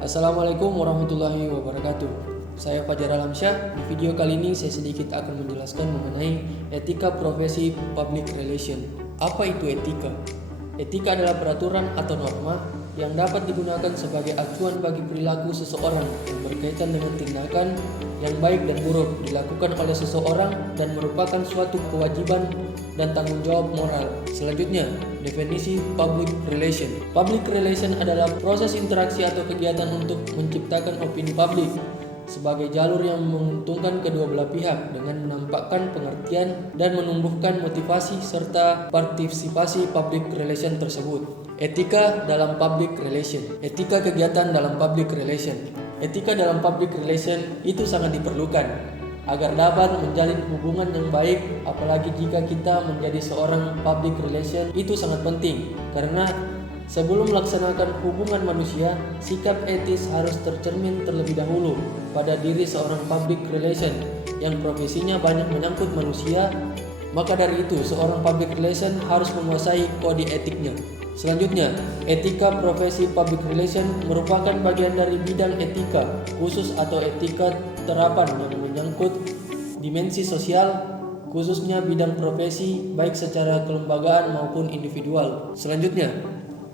Assalamualaikum warahmatullahi wabarakatuh. Saya Fajar Alamsyah. Di video kali ini saya sedikit akan menjelaskan mengenai etika profesi public relation. Apa itu etika? Etika adalah peraturan atau norma yang dapat digunakan sebagai acuan bagi perilaku seseorang yang berkaitan dengan tindakan yang baik dan buruk dilakukan oleh seseorang dan merupakan suatu kewajiban dan tanggung jawab moral. Selanjutnya, definisi public relation. Public relation adalah proses interaksi atau kegiatan untuk menciptakan opini publik sebagai jalur yang menguntungkan kedua belah pihak dengan menampakkan pengertian dan menumbuhkan motivasi serta partisipasi public relation tersebut. Etika dalam public relation. Etika kegiatan dalam public relation. Etika dalam public relation itu sangat diperlukan agar dapat menjalin hubungan yang baik, apalagi jika kita menjadi seorang public relation. Itu sangat penting karena sebelum melaksanakan hubungan manusia, sikap etis harus tercermin terlebih dahulu pada diri seorang public relation yang profesinya banyak menyangkut manusia. Maka dari itu, seorang public relation harus menguasai kode etiknya. Selanjutnya, etika profesi public relation merupakan bagian dari bidang etika khusus atau etika terapan yang menyangkut dimensi sosial, khususnya bidang profesi baik secara kelembagaan maupun individual. Selanjutnya,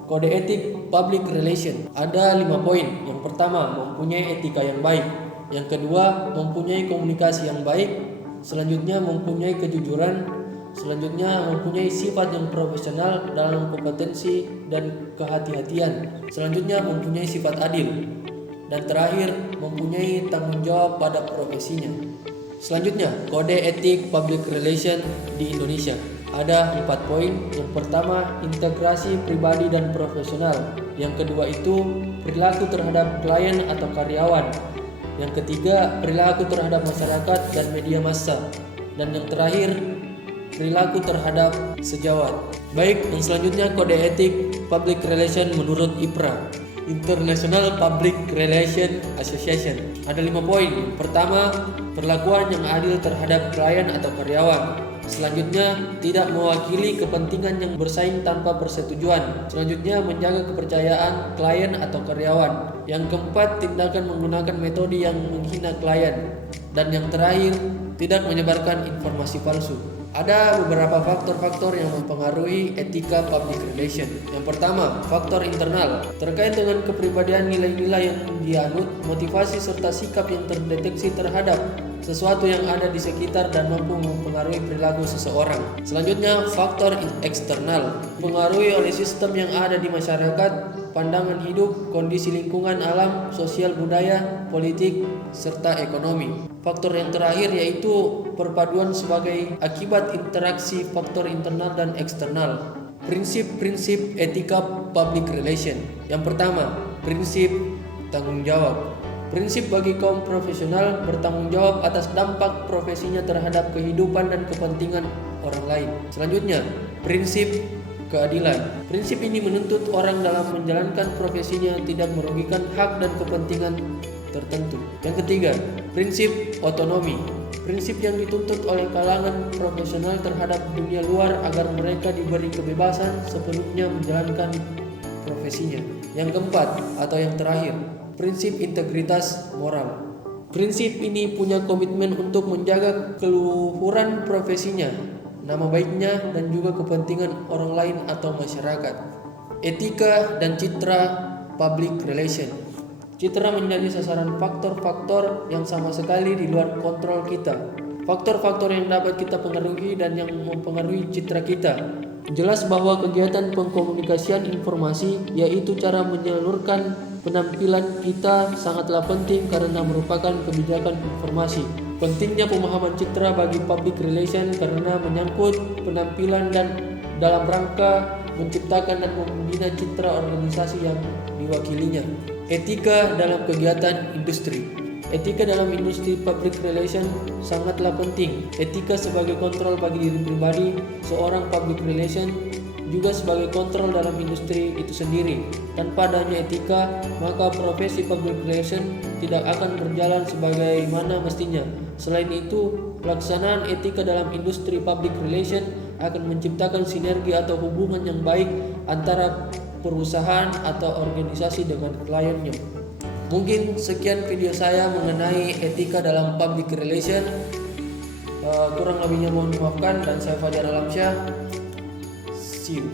kode etik public relation ada 5 poin. Yang pertama, mempunyai etika yang baik. Yang kedua, mempunyai komunikasi yang baik. Selanjutnya, mempunyai kejujuran. Selanjutnya, mempunyai sifat yang profesional dalam kompetensi dan kehati-hatian. Selanjutnya, mempunyai sifat adil. Dan terakhir, mempunyai tanggung jawab pada profesinya. Selanjutnya, kode etik public relation di Indonesia ada 4 poin. Yang pertama, integrasi pribadi dan profesional. Yang kedua itu perilaku terhadap klien atau karyawan. Yang ketiga, perilaku terhadap masyarakat dan media massa. Dan yang terakhir, perilaku terhadap sejawat. Baik, yang selanjutnya kode etik public relation menurut IPRA, International Public Relation Association. Ada 5 poin. Yang pertama, perlakuan yang adil terhadap klien atau karyawan. Selanjutnya, tidak mewakili kepentingan yang bersaing tanpa persetujuan. Selanjutnya, menjaga kepercayaan klien atau karyawan. Yang keempat, tindakan menggunakan metode yang menghina klien. Dan yang terakhir, tidak menyebarkan informasi palsu. Ada beberapa faktor-faktor yang mempengaruhi etika public relation. Yang pertama, faktor internal terkait dengan kepribadian, nilai-nilai yang dianut, motivasi serta sikap yang terdeteksi terhadap sesuatu yang ada di sekitar dan mampu mempengaruhi perilaku seseorang. Selanjutnya, faktor eksternal dipengaruhi oleh sistem yang ada di masyarakat, pandangan hidup, kondisi lingkungan alam, sosial budaya, politik, serta ekonomi. Faktor yang terakhir yaitu perpaduan sebagai akibat interaksi faktor internal dan eksternal. Prinsip-prinsip etika public relation. Yang pertama, prinsip tanggung jawab. Prinsip bagi kaum profesional bertanggung jawab atas dampak profesinya terhadap kehidupan dan kepentingan orang lain. Selanjutnya, prinsip keadilan. Prinsip ini menuntut orang dalam menjalankan profesinya tidak merugikan hak dan kepentingan tertentu. Yang ketiga, prinsip otonomi. Prinsip yang dituntut oleh kalangan profesional terhadap dunia luar agar mereka diberi kebebasan sepenuhnya menjalankan profesinya. Yang keempat atau yang terakhir, prinsip integritas moral. Prinsip ini punya komitmen untuk menjaga keluhuran profesinya, nama baiknya, dan juga kepentingan orang lain atau masyarakat. Etika dan citra public relation. Citra menjadi sasaran faktor-faktor yang sama sekali di luar kontrol kita. Faktor-faktor yang dapat kita pengaruhi dan yang mempengaruhi citra kita. Jelas bahwa kegiatan pengkomunikasian informasi, yaitu cara menyalurkan penampilan kita, sangatlah penting karena merupakan kebijakan informasi. Pentingnya pemahaman citra bagi public relation karena menyangkut penampilan dan dalam rangka menciptakan dan membina citra organisasi yang diwakilinya. Etika dalam kegiatan industri. Etika dalam industri public relation sangatlah penting. Etika sebagai kontrol bagi diri pribadi seorang public relation juga sebagai kontrol dalam industri itu sendiri. Tanpa adanya etika, maka profesi public relation tidak akan berjalan sebagaimana mestinya. Selain itu, pelaksanaan etika dalam industri public relation akan menciptakan sinergi atau hubungan yang baik antara perusahaan atau organisasi dengan kliennya. Mungkin sekian video saya mengenai etika dalam public relation. Kurang lebihnya mohon dimaafkan, dan saya Fajar Alamsyah. See you.